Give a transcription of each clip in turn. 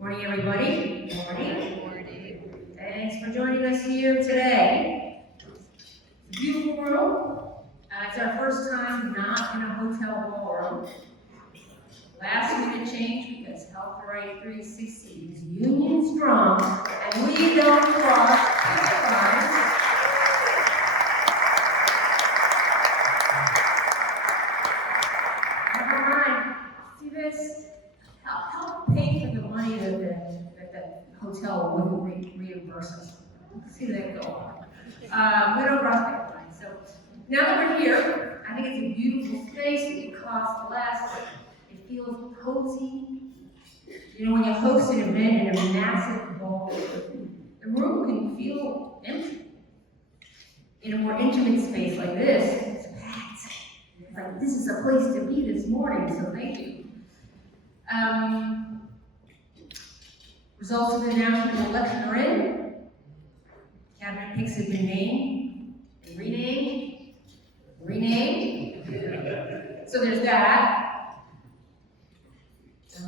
Morning, everybody. Morning. Thanks for joining us here today. It's a beautiful room. It's our first time not in a hotel ballroom. Last minute change because HealthRIGht 360 is union strong, and we don't cross picket lines. Never mind. See this? Help pay for the money that the hotel wouldn't reimburse us. See that go on. We don't cross picket lines. So now that we're here, I think it's a beautiful space. It costs less. It feels cozy. You know, when you host an event in a massive ballroom, the room can feel empty. In a more intimate space like this, it's packed. It's like, this is a place to be this morning, so thank you. Results of the national election are in. Cabinet picks have been named, and renamed. So there's that.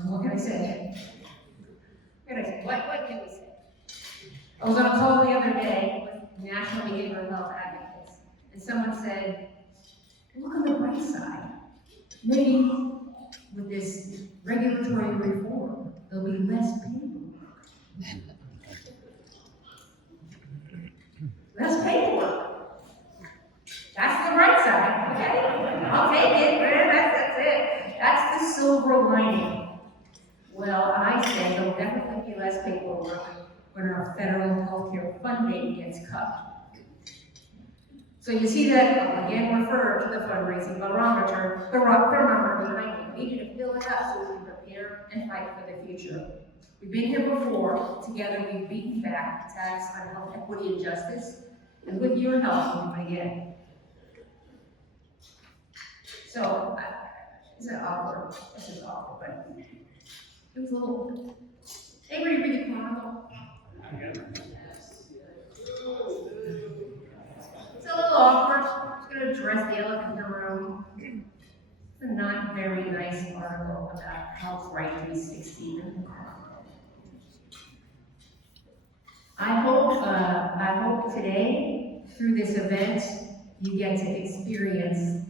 What can I say? What can we say? I was on a call the other day with National Behavioral Health Advocates, and someone said, look on the bright side. Maybe with this regulatory reform, there'll be less paperwork. Less paperwork. That's the bright side, okay? I'll take it, that's it. That's the silver lining. Well, I say there'll definitely be less paperwork when our federal healthcare funding gets cut. So you see that, I'll again refer to the fundraising barometer, the thermometer behind you. We need to fill it up so we can prepare and fight for the future. We've been here before. Together we've beaten back attacks on health equity and justice. And with your help, we'll do it again. So, is it awkward? This is awkward, but it was a little. Anybody read the Chronicle? It's a little awkward. I'm just going to address the elephant in the room. It's a not very nice article about HealthRIGht 360 in the Chronicle. I hope today, through this event, you get to experience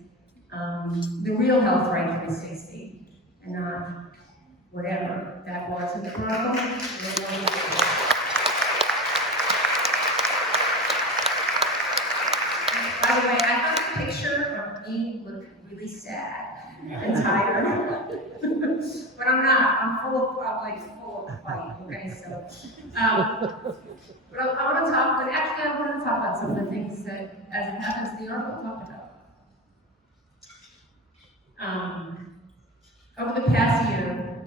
the real HealthRIGht 360 and not whatever that was in the Chronicle. By the way, I got a picture of me look really sad and tired. But I'm not. I'm full of fight, okay? So, but I want to talk, but actually I want to talk about some of the things that, as it happens, the article talked about. Over the past year,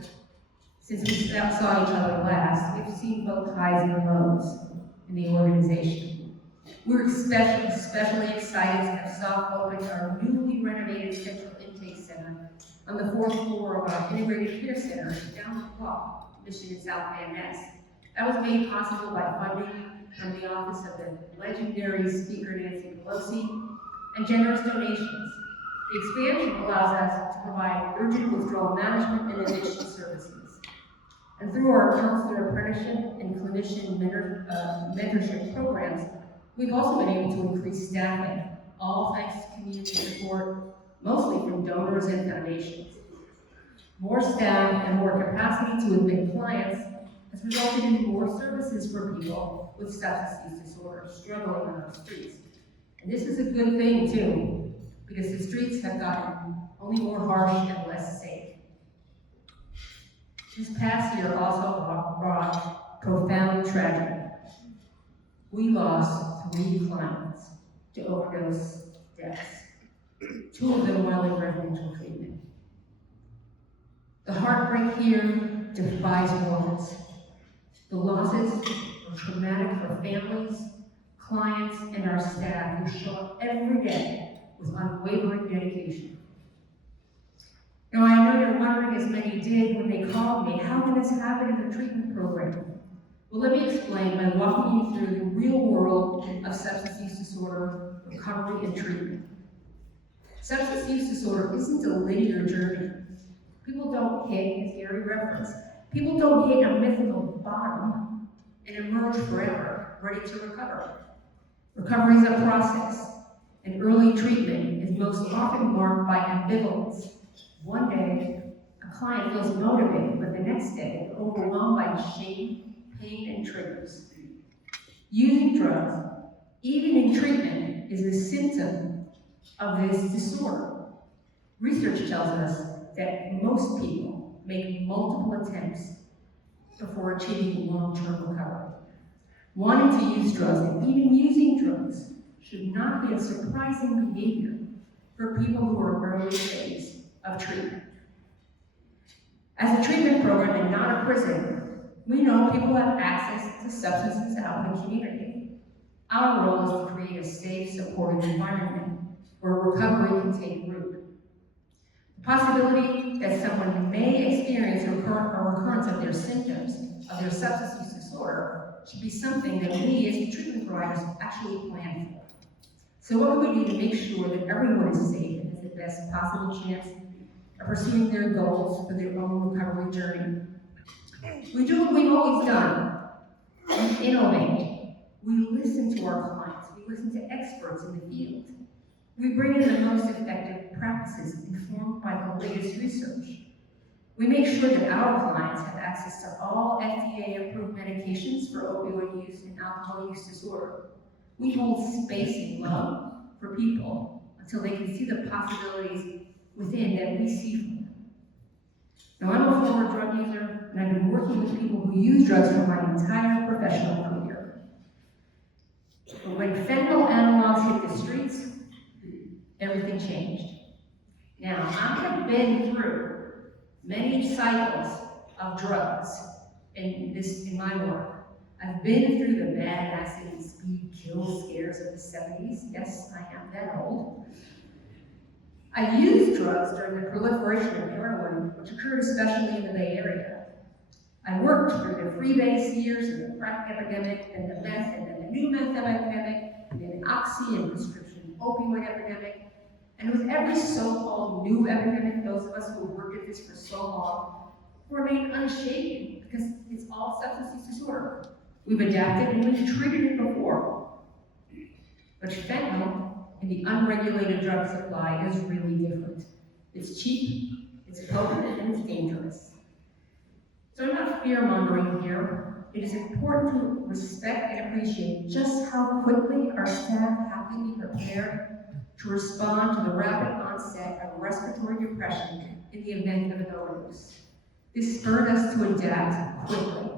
since we saw each other last, we've seen both highs and lows in the organization. We're especially excited to have soft opened our newly renovated central intake center on the 4th floor of our integrated care center down the block, Michigan South Van Ness. That was made possible by funding from the office of the legendary Speaker Nancy Pelosi and generous donations. The expansion allows us to provide urgent withdrawal management and addiction services. And through our counselor apprenticeship and clinician mentorship programs, we've also been able to increase staffing, all thanks to community support, mostly from donors and foundations. More staff and more capacity to admit clients has resulted in more services for people with substance use disorder struggling on our streets. And this is a good thing too, because the streets have gotten only more harsh and less safe. This past year also brought profound tragedy. We lost 3 clients to overdose deaths, 2 of them while in residential treatment. The heartbreak here defies words. The losses are traumatic for families, clients, and our staff who show up every day with unwavering dedication. Now, I know you're wondering, as many did when they called me, how can this happen in the treatment program? Well, let me explain by walking you through the real world of substance use disorder, recovery, and treatment. Substance use disorder isn't a linear journey. People don't hit, as Gary referenced, People don't hit a mythical bottom and emerge forever, ready to recover. Recovery is a process, and early treatment is most often marked by ambivalence. One day, a client feels motivated, but the next day, overwhelmed by shame, pain, and triggers. Using drugs, even in treatment, is a symptom of this disorder. Research tells us that most people make multiple attempts before achieving long-term recovery. Wanting to use drugs and even using drugs should not be a surprising behavior for people who are early phase of treatment. As a treatment program and not a prison, we know people have access to substances out in the community. Our role is to create a safe, supportive environment where recovery can take root. The possibility that someone may experience a recurrence of their symptoms of their substance use disorder should be something that we as treatment providers actually plan for. So what can we do to make sure that everyone is safe and has the best possible chance of pursuing their goals for their own recovery journey? We do what we've always done. We innovate. We listen to our clients. We listen to experts in the field. We bring in the most effective practices informed by the latest research. We make sure that our clients have access to all FDA-approved medications for opioid use and alcohol use disorder. We hold space and love for people until they can see the possibilities within that we see from them. Now, I'm a former drug user, and I've been working with people who use drugs for my entire professional career. But when fentanyl analogs hit the streets, everything changed. Now, I have been through many cycles of drugs in my work. I've been through the bad acid and speed kill scares of the 70s. Yes, I am that old. I used drugs during the proliferation of heroin, which occurred especially in the Bay Area. I worked through the freebase years of the crack epidemic, and the meth, and then the new meth epidemic, and then the oxy and prescription opioid epidemic. And with every so-called new epidemic, those of us who have worked at this for so long remain unshaken because it's all substance use disorder. We've adapted and we've treated it before. But fentanyl and the unregulated drug supply is really different. It's cheap, it's potent, and it's dangerous. So I'm not fear-mongering here. It is important to respect and appreciate just how quickly our staff have to be prepared to respond to the rapid onset of respiratory depression in the event of an overdose. This spurred us to adapt quickly.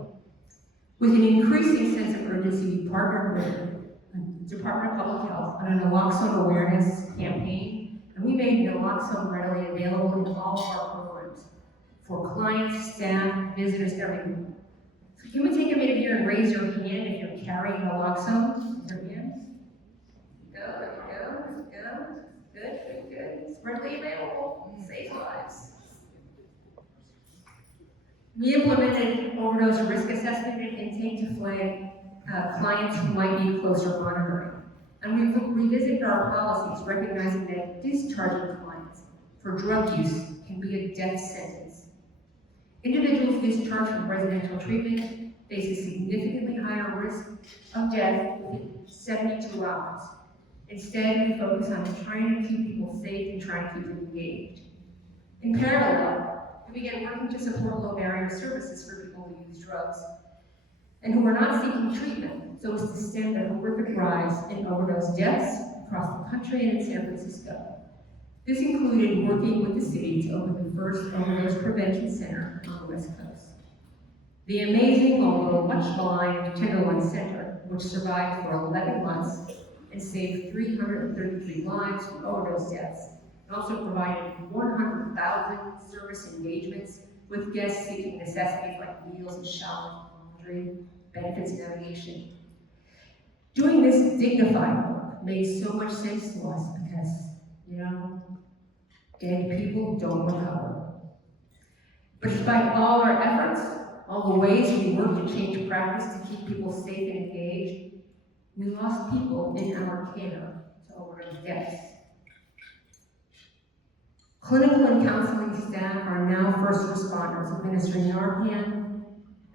With an increasing sense of urgency, we partnered with the Department of Public Health on an naloxone awareness campaign, and we made naloxone readily available in all of our programs for clients, staff, visitors, everyone. So can we take a minute here and raise your hand if you're carrying naloxone? Your hands? Go. Good. It's readily available. Saves lives. We implemented overdose risk assessment and intake to flag clients who might need closer monitoring. And we've revisited our policies, recognizing that discharging clients for drug use can be a death sentence. Individuals discharged from residential treatment face a significantly higher risk of death within 72 hours. Instead, we focus on trying to keep people safe and trying to keep them engaged. In parallel, we began working to support low-barrier services for people who use drugs and who are not seeking treatment, so as to stem the horrific rise in overdose deaths across the country and in San Francisco. This included working with the city to open the first overdose prevention center on the West Coast. The amazing home of a much-maligned Tenderloin Center, which survived for 11 months and saved 333 lives from overdose deaths, and also provided 100,000 service engagements with guests seeking necessities like meals and showers, laundry, benefits, and navigation. Doing this dignified work made so much sense to us because, dead people don't recover. But despite all our efforts, all the ways we work to change practice to keep people safe and engaged, we lost people in our care to overdose deaths. Clinical and counseling staff are now first responders administering Narcan,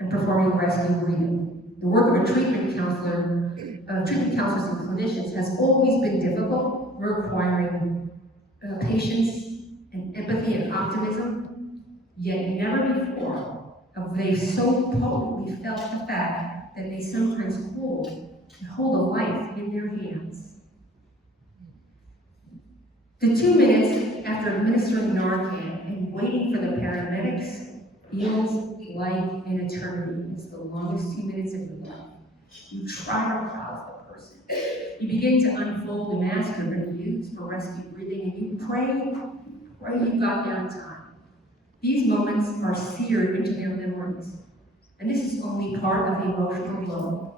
and performing rescue breathing. The work of a treatment counselors and clinicians has always been difficult, requiring patience and empathy and optimism, yet never before have they so potently felt the fact that they sometimes hold a life in their hands. The 2 minutes after administering Narcan and waiting for the paramedics feels like an eternity. It's the longest 2 minutes of your life. You try to rouse the person. You begin to unfold the mask you're going to use for rescue breathing, and you pray you got there in time. These moments are seared into their memories, and this is only part of the emotional load.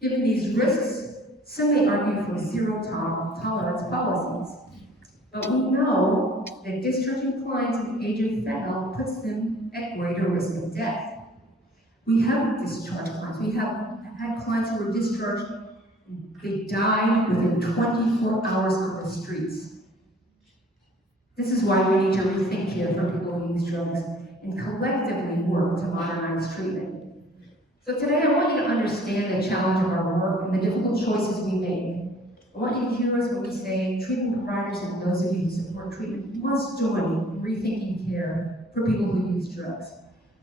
Given these risks, some may argue for zero tolerance policies, but we know that discharging clients at the age of fentanyl puts them at greater risk of death. We have discharged clients. We have had clients who were discharged, they died within 24 hours on the streets. This is why we need to rethink care for people who use drugs and collectively work to modernize treatment. So today I want you to understand the challenge of our work and the difficult choices we make. I want you to hear us when we say treatment providers and those of you who support treatment must join in rethinking care for people who use drugs.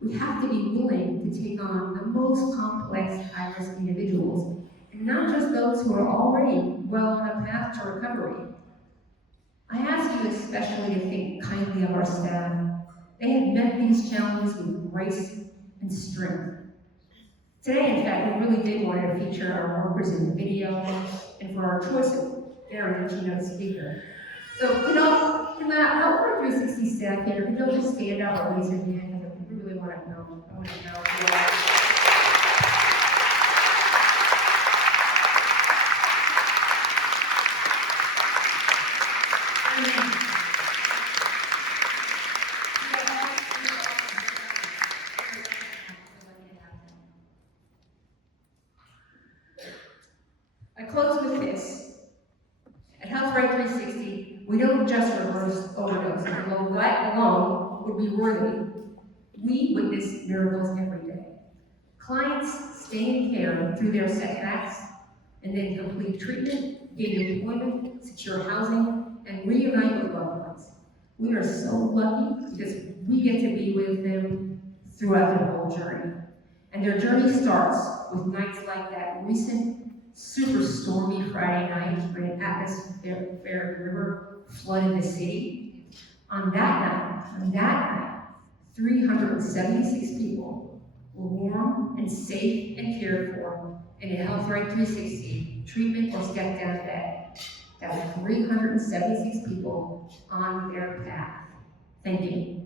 We have to be willing to take on the most complex, high-risk individuals, and not just those who are already well on a path to recovery. I ask you especially to think kindly of our staff. They have met these challenges with grace and strength. Today, in fact, we really did want to feature our workers in the video, and for our choice of Gary, the keynote speaker. So, can the HealthRIGHT 360 staff here, can you just stand up or raise your hand? Because we really want to know. I want to know. I close with this. At HealthRIGHT 360, we don't just reverse overdoses, although that alone would be worthy. We witness miracles every day. Clients stay in care through their setbacks and then complete treatment, gain employment, secure housing, and reunite with loved ones. We are so lucky because we get to be with them throughout their whole journey. And their journey starts with nights like that recent super stormy Friday night when an atmospheric river flooded the city. On that night, 376 people were warm and safe and cared for in a HealthRIGHT 360 treatment or step-down bed. That's 376 people on their path. Thank you.